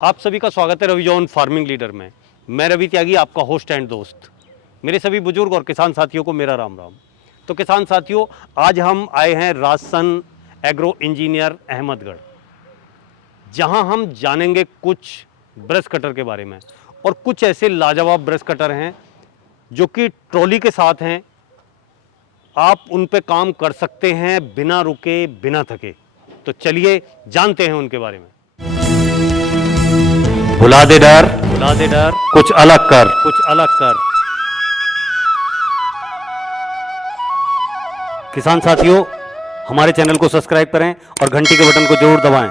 आप सभी का स्वागत है रवि जॉन फार्मिंग लीडर में। मैं रवि त्यागी, आपका होस्ट एंड दोस्त। मेरे सभी बुजुर्ग और किसान साथियों को मेरा राम राम। तो किसान साथियों, आज हम आए हैं राजसन एग्रो इंजीनियर अहमदगढ़, जहां हम जानेंगे कुछ ब्रश कटर के बारे में। और कुछ ऐसे लाजवाब ब्रश कटर हैं जो कि ट्रॉली के साथ हैं। आप उन पे काम कर सकते हैं बिना रुके, बिना थके। तो चलिए जानते हैं उनके बारे में। भुला दे डर, भुला दे डर, कुछ अलग कर। कुछ अलग कर। किसान साथियों, हमारे चैनल को सब्सक्राइब करें और घंटी के बटन को जरूर दबाएं।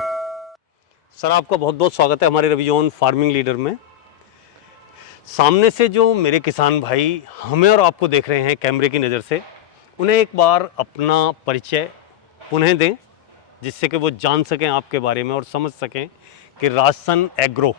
सर, आपका बहुत बहुत स्वागत है हमारे रवि जॉन फार्मिंग लीडर में। सामने से जो मेरे किसान भाई हमें और आपको देख रहे हैं कैमरे की नज़र से, उन्हें एक बार अपना परिचय पुनः दें, जिससे कि वो जान सकें आपके बारे में और समझ सकें कि राजसन एग्रो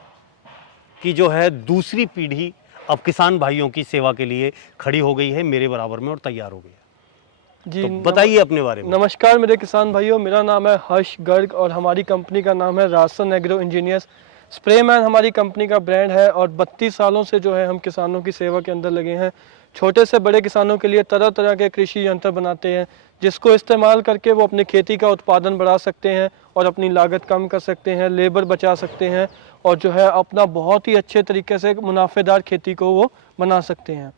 की जो है दूसरी पीढ़ी अब किसान भाइयों की सेवा के लिए खड़ी हो गई है मेरे बराबर में और तैयार हो गई है। जी, तो बताइए अपने बारे में। नमस्कार मेरे किसान भाइयों, मेरा नाम है हर्ष गर्ग और हमारी कंपनी का नाम है राजसन एग्रो इंजीनियर्स। स्प्रेमैन हमारी कंपनी का ब्रांड है और 32 सालों से जो है हम किसानों की सेवा के अंदर लगे हैं। छोटे से बड़े किसानों के लिए तरह तरह के कृषि यंत्र बनाते हैं, जिसको इस्तेमाल करके वो अपनी खेती का उत्पादन बढ़ा सकते हैं और अपनी लागत कम कर सकते हैं, लेबर बचा सकते हैं और जो है अपना बहुत ही अच्छे तरीके से मुनाफेदार खेती को वो बना सकते हैं।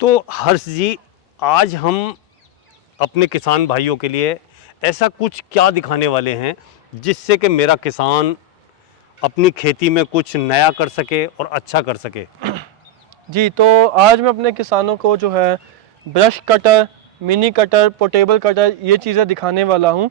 तो हर्ष जी, आज हम अपने किसान भाइयों के लिए ऐसा कुछ क्या दिखाने वाले हैं जिससे कि मेरा किसान अपनी खेती में कुछ नया कर सके और अच्छा कर सके। जी, तो आज मैं अपने किसानों को जो है brush cutter, mini cutter, portable cutter ये चीज़ें दिखाने वाला हूँ।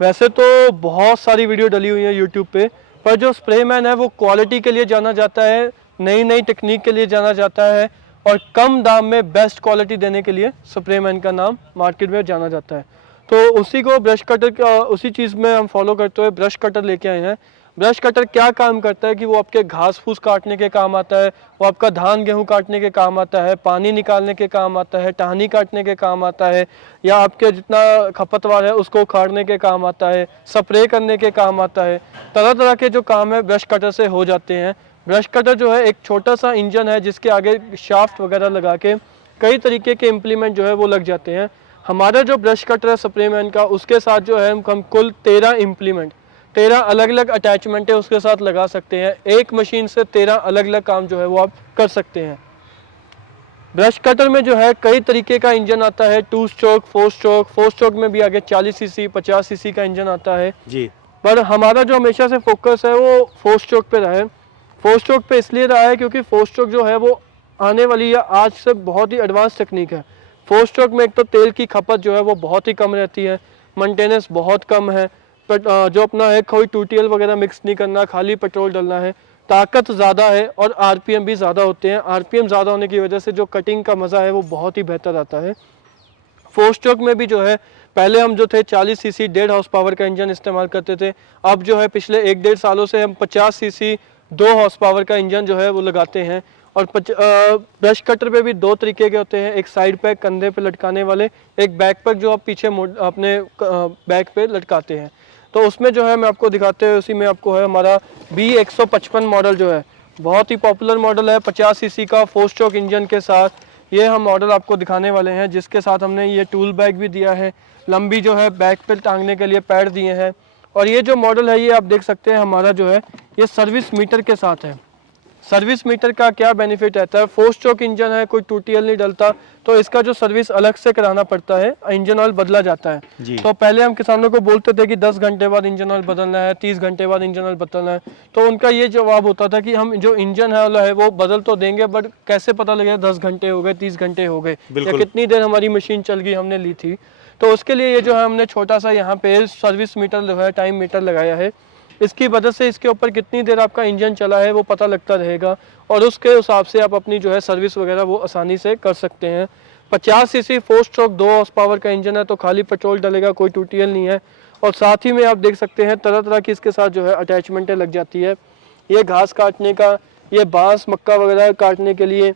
वैसे तो बहुत सारी वीडियो डली हुई है यूट्यूब पे, पर जो स्प्रेमैन है वो क्वालिटी के लिए जाना जाता है, नई नई टेक्निक के लिए जाना जाता है और कम दाम में बेस्ट क्वालिटी देने के लिए स्प्रेमैन का नाम मार्केट में जाना जाता है। तो उसी को ब्रश कटर का उसी चीज़ में हम फॉलो करते हुए ब्रश कटर लेके आए हैं। ब्रश कटर क्या काम करता है कि वो आपके घास फूस काटने के काम आता है, वो आपका धान गेहूं काटने के काम आता है, पानी निकालने के काम आता है, टहनी काटने के काम आता है, या आपके जितना खपतवार है उसको उखाड़ने के काम आता है, स्प्रे करने के काम आता है। तरह तरह के जो काम है ब्रश कटर से हो जाते हैं। ब्रश कटर जो है एक छोटा सा इंजन है जिसके आगे शाफ्ट वगैरह लगा के कई तरीके के इम्प्लीमेंट जो है वो लग जाते हैं। हमारा जो ब्रश कटर है स्प्रेमैन का, उसके साथ जो है हम कुल 13 अलग अलग अटैचमेंट है उसके साथ लगा सकते हैं। एक मशीन से 13 अलग अलग काम जो है वो आप कर सकते हैं। ब्रश कटर में जो है कई तरीके का इंजन आता है, 2 स्ट्रोक, 4 स्ट्रोक, 4 स्ट्रोक में भी आगे 40 सीसी 50 सीसी का इंजन आता है जी। पर हमारा जो हमेशा से फोकस है वो 4 स्ट्रोक पे रहा है। 4 स्ट्रोक पे इसलिए रहा है क्योंकि 4 स्ट्रोक जो है वो आने वाली या आज से बहुत ही एडवांस टेक्निक है। 4 स्ट्रोक में एक तो तेल की खपत जो है वो बहुत ही कम रहती है, मेंटेनेंस बहुत कम है, जो अपना है कोई टूटीएल वगैरह मिक्स नहीं करना, खाली पेट्रोल डालना है, ताकत ज़्यादा है और आरपीएम भी ज़्यादा होते हैं। आरपीएम ज़्यादा होने की वजह से जो कटिंग का मज़ा है वो बहुत ही बेहतर आता है। 4 स्ट्रोक में भी जो है पहले हम जो थे 40 सीसी 1.5 हॉर्स पावर का इंजन इस्तेमाल करते थे, अब जो है पिछले 1-1.5 सालों से हम 50 सीसी 2 हॉर्स पावर का इंजन जो है वो लगाते हैं। और ब्रश कटर पे भी 2 तरीके के होते हैं, एक साइड पैक कंधे पे लटकाने वाले, एक बैक पैक जो आप पीछे अपने बैक पे लटकाते हैं। तो उसमें जो है मैं आपको दिखाते हुए उसी में आपको है हमारा B155 मॉडल जो है बहुत ही पॉपुलर मॉडल है, 50 सीसी का 4 स्ट्रोक इंजन के साथ ये हम मॉडल आपको दिखाने वाले हैं, जिसके साथ हमने ये टूल बैग भी दिया है, लंबी जो है बैक पे टांगने के लिए पैड दिए हैं। और ये जो मॉडल है ये आप देख सकते हैं हमारा जो है ये सर्विस मीटर के साथ है। सर्विस मीटर का क्या बेनिफिट रहता है, 4 स्ट्रोक इंजन है, कोई टूटीएल नहीं डलता, तो इसका जो सर्विस अलग से कराना पड़ता है, इंजन ऑयल बदला जाता है। तो पहले हम किसानों को बोलते थे कि 10 घंटे बाद इंजन ऑयल बदलना है, 30 घंटे बाद इंजन ऑयल बदलना है, तो उनका ये जवाब होता था कि हम जो इंजन ऑयल है वो बदल तो देंगे, बट कैसे पता लगेगा 10 घंटे हो गए, 30 घंटे हो गए या कितनी देर हमारी मशीन चल गई, हमने ली थी। तो उसके लिए ये जो है हमने छोटा सा यहाँ पे सर्विस मीटर जो है टाइम मीटर लगाया है। इसकी वजह से इसके ऊपर कितनी देर आपका इंजन चला है वो पता लगता रहेगा और उसके हिसाब से आप अपनी जो है सर्विस वगैरह वो आसानी से कर सकते हैं। 50 सीसी 4 स्ट्रोक 2 हॉर्स पावर का इंजन है, तो खाली पेट्रोल डलेगा, कोई टूटीएल नहीं है। और साथ ही में आप देख सकते हैं तरह तरह की इसके साथ जो है अटैचमेंटें लग जाती है। ये घास काटने का, ये बांस मक्का वगैरह काटने के लिए,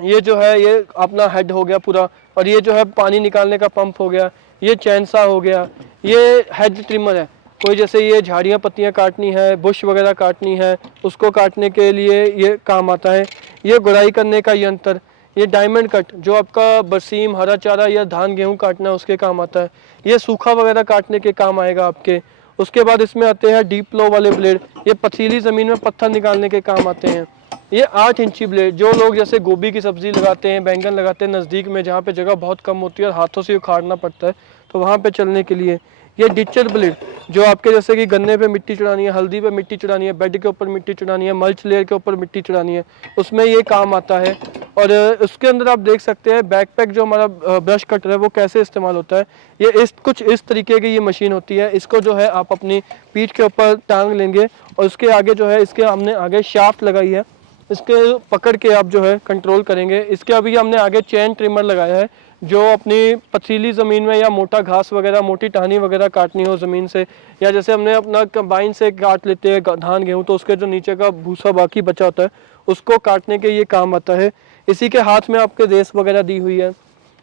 ये जो है ये अपना हेड हो गया पूरा, और ये जो है पानी निकालने का पंप हो गया, ये चैनसा हो गया, ये हेड ट्रिमर है। कोई जैसे ये झाड़ियाँ पत्तियाँ काटनी है, बुश वगैरह काटनी है, उसको काटने के लिए ये काम आता है। ये गुड़ाई करने का यंत्र, ये डायमंड कट जो आपका बरसीम, हरा चारा या धान गेहूँ काटना है उसके काम आता है। ये सूखा वगैरह काटने के काम आएगा आपके। उसके बाद इसमें आते हैं डीप फ्लो वाले ब्लेड, ये पथरीली ज़मीन में पत्थर निकालने के काम आते हैं। ये 8 इंची ब्लेड, जो लोग जैसे गोभी की सब्ज़ी लगाते हैं, बैंगन लगाते हैं नज़दीक में जहाँ पे जगह बहुत कम होती है और हाथों से उखाड़ना पड़ता है, तो वहाँ पे चलने के लिए। ये डिचर ब्लेड, जो आपके जैसे कि गन्ने पे मिट्टी चढ़ानी है, हल्दी पे मिट्टी चढ़ानी है, बेड के ऊपर मिट्टी चढ़ानी है, मल्च लेयर के ऊपर मिट्टी चढ़ानी है, उसमें ये काम आता है। और उसके अंदर आप देख सकते हैं बैकपैक जो हमारा ब्रश कटर है वो कैसे इस्तेमाल होता है। ये कुछ इस तरीके की ये मशीन होती है। इसको जो है आप अपनी पीठ के ऊपर टांग लेंगे और उसके आगे जो है इसके हमने आगे शाफ्ट लगाई है, इसके पकड़ के आप जो है कंट्रोल करेंगे। इसके अभी हमने आगे चेन ट्रिमर लगाया है, जो अपनी पथरीली ज़मीन में या मोटा घास वगैरह, मोटी टहनी वगैरह काटनी हो ज़मीन से, या जैसे हमने अपना कंबाइन से काट लेते हैं धान गेहूँ, तो उसके जो नीचे का भूसा बाकी बचा होता है उसको काटने के ये काम आता है। इसी के हाथ में आपके रेस वगैरह दी हुई है।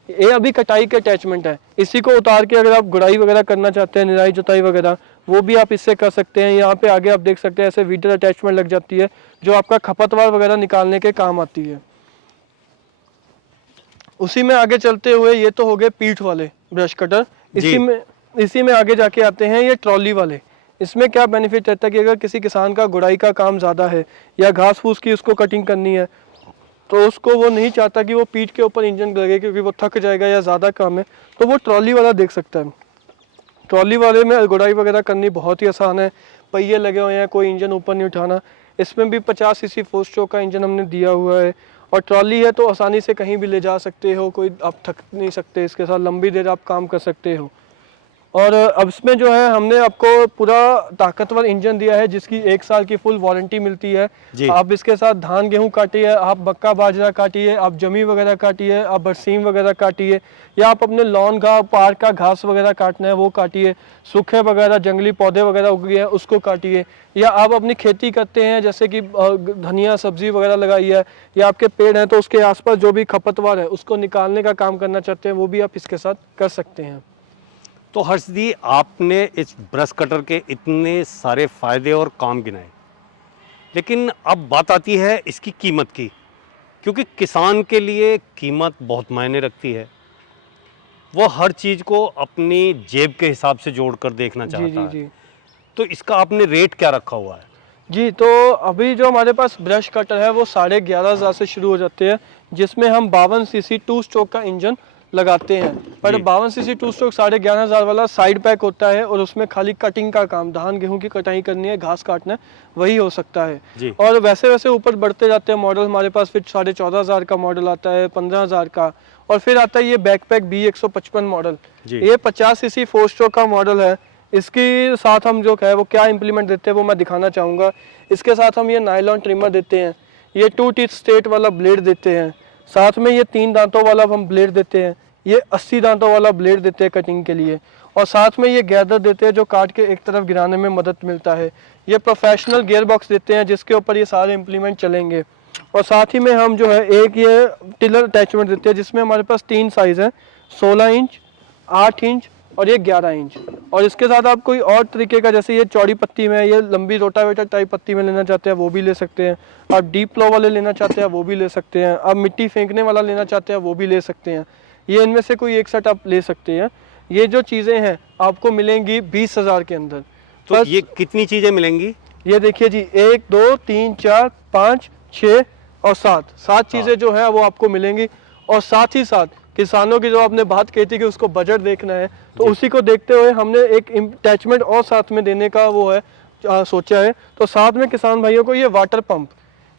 ये अभी कटाई के अटैचमेंट है। इसी को उतार के अगर आप गुड़ाई वगैरह करना चाहते हैं, निराई जुताई वगैरह, वो भी आप इससे कर सकते हैं। यहाँ पे आगे आप देख सकते हैं ऐसे वीडर अटैचमेंट लग जाती है जो आपका खपतवार वगैरह निकालने के काम आती है। उसी में आगे चलते हुए ये तो हो गए पीठ वाले ब्रश कटर। इसी में आगे जाके आते हैं ये ट्रॉली वाले। इसमें क्या बेनिफिट रहता है कि अगर किसी किसान का गुड़ाई का काम ज़्यादा है या घास फूस की उसको कटिंग करनी है, तो उसको वो नहीं चाहता कि वो पीठ के ऊपर इंजन लगे क्योंकि वो थक जाएगा या ज़्यादा काम है, तो वो ट्रॉली वाला देख सकता है। ट्रॉली वाले में गुड़ाई वगैरह करनी बहुत ही आसान है। पहिए लगे हुए हैं, कोई इंजन ऊपर नहीं उठाना। इसमें भी 50 सीसी 4 स्ट्रोक का इंजन हमने दिया हुआ है और ट्रॉली है तो आसानी से कहीं भी ले जा सकते हो, कोई आप थक नहीं सकते, इसके साथ लंबी देर आप काम कर सकते हो। और अब इसमें जो है हमने आपको पूरा ताकतवर इंजन दिया है जिसकी 1 साल की फुल वारंटी मिलती है। आप इसके साथ धान गेहूं काटिए, आप मक्का बाजरा काटिए, आप जमी वगैरह काटिए, आप बरसीम वगैरह काटिए, या आप अपने लॉन का पार्क का घास वगैरह काटना है वो काटिए, सूखे वगैरह जंगली पौधे वगैरह उग गए हैं उसको काटिए, या आप अपनी खेती करते हैं जैसे कि धनिया सब्जी वगैरह लगाई है या आपके पेड़ हैं तो उसके आसपास जो भी खपतवार है उसको निकालने का काम करना चाहते हैं, वो भी आप इसके साथ कर सकते हैं। तो हर्ष जी, आपने इस ब्रश कटर के इतने सारे फ़ायदे और काम गिनाए, लेकिन अब बात आती है इसकी कीमत की, क्योंकि किसान के लिए कीमत बहुत मायने रखती है। वो हर चीज़ को अपनी जेब के हिसाब से जोड़कर देखना चाहता है। तो इसका आपने रेट क्या रखा हुआ है? जी, तो अभी जो हमारे पास ब्रश कटर है वो 11,500 से शुरू हो जाते हैं, जिसमें हम 52 सीसी 2 स्ट्रोक का इंजन लगाते हैं। पर 52 सीसी 2 स्ट्रोक 11,500 वाला साइड पैक होता है और उसमें खाली कटिंग का काम, धान गेहूं की कटाई करनी है, घास काटना है, वही हो सकता है। और वैसे वैसे ऊपर बढ़ते जाते हैं मॉडल हमारे पास, फिर 14,500 का मॉडल आता है, 15,000 का, और फिर आता है ये बैकपैक B155 मॉडल। ये 50 सीसी 4 स्ट्रोक का मॉडल है। इसके साथ हम जो है वो क्या इंप्लीमेंट देते हैं वो मैं दिखाना चाहूँगा। इसके साथ हम ये नायलॉन ट्रिमर देते हैं, ये 2 टीथ स्ट्रेट वाला ब्लेड देते हैं, साथ में ये 3 दांतों वाला हम ब्लेड देते हैं, ये 80 दांतों वाला ब्लेड देते हैं कटिंग के लिए, और साथ में ये गैदर देते हैं जो काट के एक तरफ गिराने में मदद मिलता है। ये प्रोफेशनल गियर बॉक्स देते हैं जिसके ऊपर ये सारे इंप्लीमेंट चलेंगे। और साथ ही में हम जो है एक ये टिलर अटैचमेंट देते हैं जिसमें हमारे पास 3 साइज़ हैं, 16 इंच, 8 इंच और ये 11 इंच। और इसके साथ आप कोई और तरीके का, जैसे ये चौड़ी पत्ती में, ये लंबी रोटावेटर टाइप पत्ती में लेना चाहते हैं वो भी ले सकते हैं, आप डीप फ्लो वाले लेना चाहते हैं वो भी ले सकते हैं, आप मिट्टी फेंकने वाला लेना चाहते हैं वो भी ले सकते हैं। ये इनमें से कोई एक सेट आप ले सकते हैं। ये जो चीज़ें हैं आपको मिलेंगी 20,000 के अंदर। तो ये कितनी चीज़ें मिलेंगी? ये देखिए जी, 1 2 3 4 5 6 और 7 चीज़ें जो है वो आपको मिलेंगी। और साथ ही साथ किसानों की जो आपने बात कही थी कि उसको बजट देखना है, तो उसी को देखते हुए हमने एक अटैचमेंट और साथ में देने का वो है सोचा है। तो साथ में किसान भाइयों को ये वाटर पंप,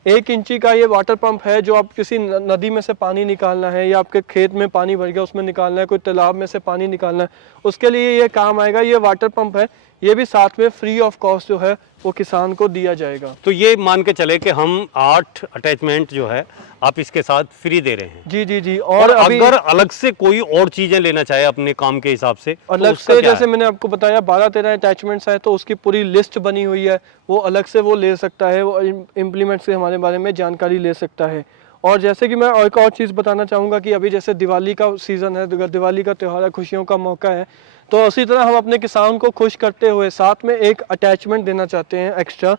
1 इंची का ये वाटर पंप है, जो आप किसी नदी में से पानी निकालना है या आपके खेत में पानी भर गया उसमें निकालना है, कोई तालाब में से पानी निकालना है, उसके लिए ये काम आएगा। ये वाटर पंप है, ये भी साथ में फ्री ऑफ कॉस्ट जो है वो किसान को दिया जाएगा। तो ये मान के चले कि हम 8 अटैचमेंट जो है आप इसके साथ फ्री दे रहे हैं। जी जी जी। और अगर अलग से कोई और चीजें लेना चाहे अपने काम के हिसाब से, अलग तो से जैसे मैंने आपको बताया 12-13 अटैचमेंट्स है, तो उसकी पूरी लिस्ट बनी हुई है, वो अलग से वो ले सकता है, वो इम्प्लीमेंट से हमारे बारे में जानकारी ले सकता है। और जैसे कि मैं एक और चीज़ बताना चाहूँगा कि अभी जैसे दिवाली का सीज़न है, दिवाली का त्यौहार है, खुशियों का मौका है, तो उसी तरह हम अपने किसान को खुश करते हुए साथ में एक अटैचमेंट देना चाहते हैं एक्स्ट्रा।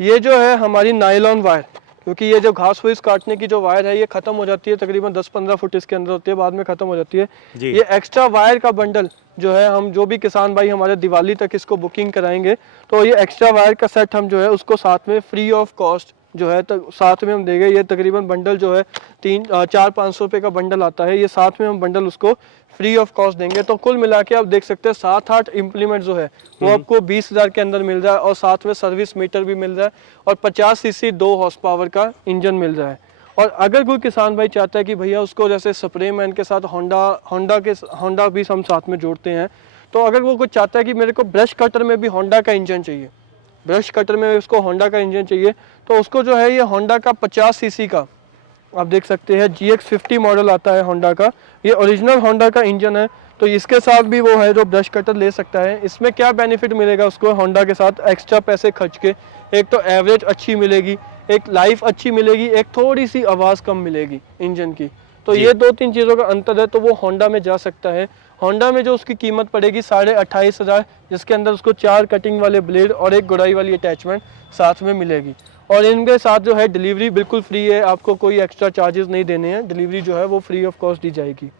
ये जो है हमारी नायलॉन वायर, क्योंकि ये जो घास फूस काटने की जो वायर है ये ख़त्म हो जाती है, तकरीबन 10-15 फुट इसके अंदर होती है, बाद में ख़त्म हो जाती है। जी। ये एक्स्ट्रा वायर का बंडल जो है, हम जो भी किसान भाई हमारे दिवाली तक इसको बुकिंग कराएंगे तो ये एक्स्ट्रा वायर का सेट हम जो है उसको साथ में फ्री ऑफ कॉस्ट जो है तो साथ में हम देंगे। ये तकरीबन बंडल जो है 400-500 रुपये का बंडल आता है, ये साथ में हम बंडल उसको फ्री ऑफ कॉस्ट देंगे। तो कुल मिला के आप देख सकते हैं 7-8 इम्प्लीमेंट जो है वो आपको 20,000 के अंदर मिल रहा है, और साथ में सर्विस मीटर भी मिल रहा है, और 50 सीसी 2 हॉर्स पावर का इंजन मिल रहा है। और अगर कोई किसान भाई चाहता है कि भैया उसको जैसे स्प्रे मैन के साथ होंडा भी हम साथ में जोड़ते हैं, तो अगर वो कुछ चाहता है कि मेरे को ब्रश कटर में भी होंडा का इंजन चाहिए, ब्रश कटर में उसको होंडा का इंजन चाहिए, तो उसको जो है ये होंडा का 50 सीसी का आप देख सकते हैं GX50 मॉडल आता है होंडा का, ये ओरिजिनल होंडा का इंजन है। तो इसके साथ भी वो है जो ब्रश कटर ले सकता है। इसमें क्या बेनिफिट मिलेगा उसको होंडा के साथ एक्स्ट्रा पैसे खर्च के, एक तो एवरेज अच्छी मिलेगी, एक लाइफ अच्छी मिलेगी, एक थोड़ी सी आवाज़ कम मिलेगी इंजन की। तो ये 2-3 चीज़ों का अंतर है, तो वो होंडा में जा सकता है। होंडा में जो उसकी कीमत पड़ेगी 28,500, जिसके अंदर उसको 4 कटिंग वाले ब्लेड और एक गुड़ाई वाली अटैचमेंट साथ में मिलेगी। और इनके साथ जो है डिलीवरी बिल्कुल फ्री है, आपको कोई एक्स्ट्रा चार्जेस नहीं देने हैं, डिलीवरी जो है वो फ्री ऑफ कॉस्ट दी जाएगी।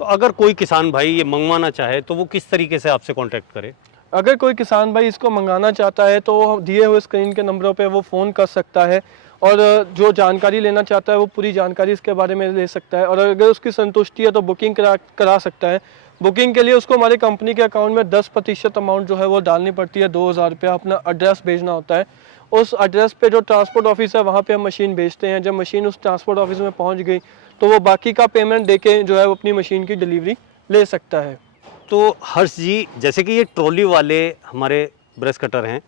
तो अगर कोई किसान भाई ये मंगवाना चाहे तो वो किस तरीके से आपसे कांटेक्ट करे? अगर कोई किसान भाई इसको मंगाना चाहता है तो दिए हुए स्क्रीन के नंबरों पे वो फ़ोन कर सकता है, और जो जानकारी लेना चाहता है वो पूरी जानकारी इसके बारे में ले सकता है, और अगर उसकी संतुष्टि है तो बुकिंग करा सकता है। बुकिंग के लिए उसको हमारे कंपनी के अकाउंट में 10% अमाउंट जो है वो डालनी पड़ती है, 2,000 रुपया। अपना एड्रेस भेजना होता है, उस एड्रेस पे जो ट्रांसपोर्ट ऑफिस है वहाँ पे हम मशीन भेजते हैं। जब मशीन उस ट्रांसपोर्ट ऑफिस में पहुँच गई तो वो बाकी का पेमेंट देके जो है वो अपनी मशीन की डिलीवरी ले सकता है। तो हर्ष जी, जैसे कि ये ट्रॉली वाले हमारे ब्रश कटर हैं,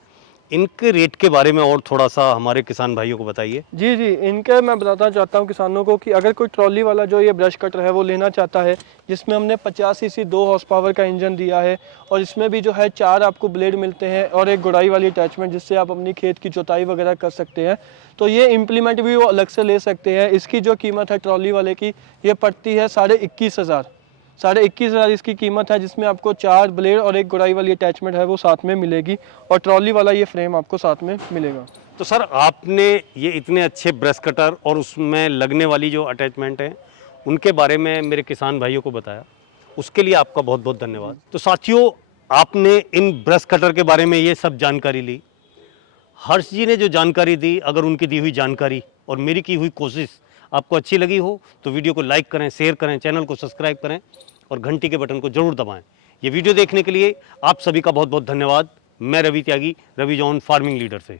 इनके रेट के बारे में और थोड़ा सा हमारे किसान भाइयों को बताइए। जी जी, इनके मैं बताना चाहता हूँ किसानों को कि अगर कोई ट्रॉली वाला जो ये ब्रश कटर है वो लेना चाहता है, जिसमें हमने 50 सीसी 2 हॉर्स पावर का इंजन दिया है, और इसमें भी जो है 4 आपको ब्लेड मिलते हैं और एक गुड़ाई वाली अटैचमेंट, जिससे आप अपनी खेत की जुताई वगैरह कर सकते हैं, तो ये इम्प्लीमेंट भी वो अलग से ले सकते हैं। इसकी जो कीमत है ट्रॉली वाले की, ये पड़ती है 21,500 इसकी कीमत है, जिसमें आपको 4 ब्लेड और एक गुड़ाई वाली अटैचमेंट है वो साथ में मिलेगी, और ट्रॉली वाला ये फ्रेम आपको साथ में मिलेगा। तो सर, आपने ये इतने अच्छे ब्रश कटर और उसमें लगने वाली जो अटैचमेंट है उनके बारे में मेरे किसान भाइयों को बताया, उसके लिए आपका बहुत बहुत धन्यवाद। तो साथियों, आपने इन ब्रश कटर के बारे में ये सब जानकारी ली। हर्ष जी ने जो जानकारी दी, अगर उनकी दी हुई जानकारी और मेरी की हुई कोशिश आपको अच्छी लगी हो तो वीडियो को लाइक करें, शेयर करें, चैनल को सब्सक्राइब करें और घंटी के बटन को जरूर दबाएं। ये वीडियो देखने के लिए आप सभी का बहुत बहुत धन्यवाद। मैं रवि त्यागी, रवि जॉन फार्मिंग लीडर से।